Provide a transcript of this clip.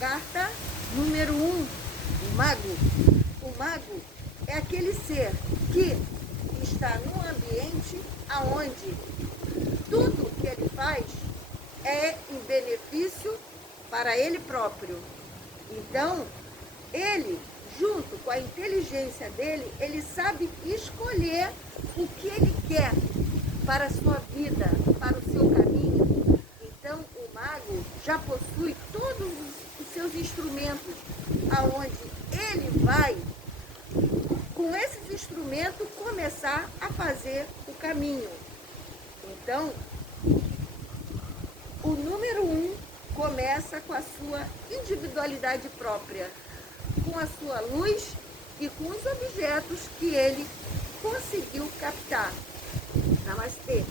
Carta número 1, o mago. O mago é aquele ser que está num ambiente aonde tudo que ele faz é em benefício para ele próprio. Então, ele, junto com a inteligência dele, ele sabe escolher o que ele quer para a sua vida, para o seu caminho. Então, o mago já possui todos os seus instrumentos, aonde ele vai, com esses instrumentos, começar a fazer o caminho. Então, o número 1 começa com a sua individualidade própria, com a sua luz e com os objetos que ele conseguiu captar. Namastê!